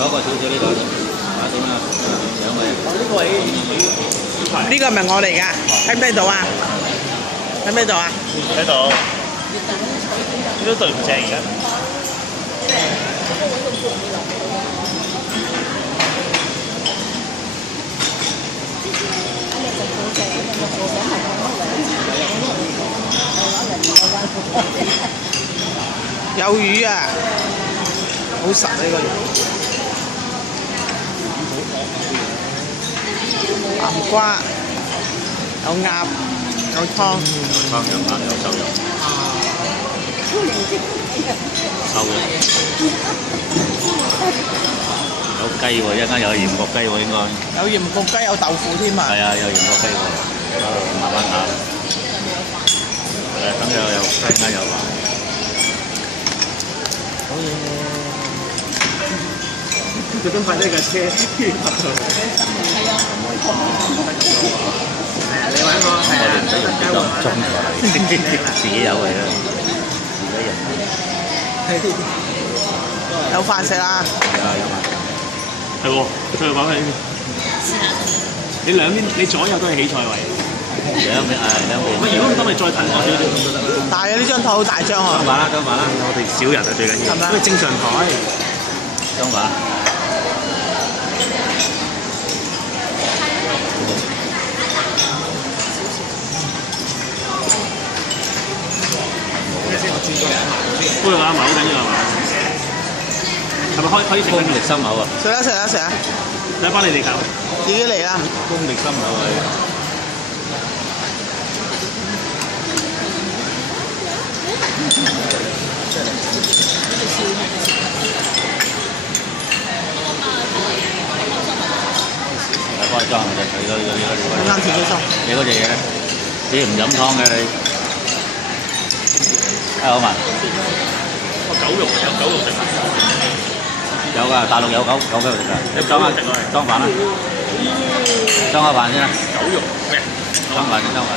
攞個少少呢度，睇下點啊？上去。呢個係呢個係咪我嚟㗎？睇唔睇到啊？睇唔睇到啊？睇到，呢都對唔正嘅。有魚啊！好實呢個魚。南瓜，有鴨，有湯。有湯有鴨有瘦肉。瘦肉。有雞喎，一陣間有鹽焗雞喎，應該。有鹽焗雞，有豆腐添啊！係啊，有鹽焗雞喎，慢慢下。咁有陣間有話。好嘢！佢都快呢架車拍咗。係啊。你玩過係啊？就中咗啦，自己有嚟啦，自己人。有飯食啦！有啊有啊。係喎，佢又講喺呢邊。你兩邊，你左右都係起菜位。兩邊喂，如果當你再騰落少少咁都得啦。大嘅呢張台好大張啊！裝飯啦，裝飯啦，我哋少人啊最緊要。係咪啊？因為正常台。裝飯。嗰個啱埋好緊要係嘛？係咪可以食？功力深厚啊！食啦食啦食啦！第一班你哋搞。自己嚟啦！功力深厚啊！幫你裝就佢啱自己裝。你嗰隻嘢咧，你唔飲湯嘅你，好嘛？狗肉有狗肉食啊！有㗎，大陸有狗肉食㗎。你裝啊，裝飯啦，裝下飯先啦。狗肉咩？裝飯先，裝飯。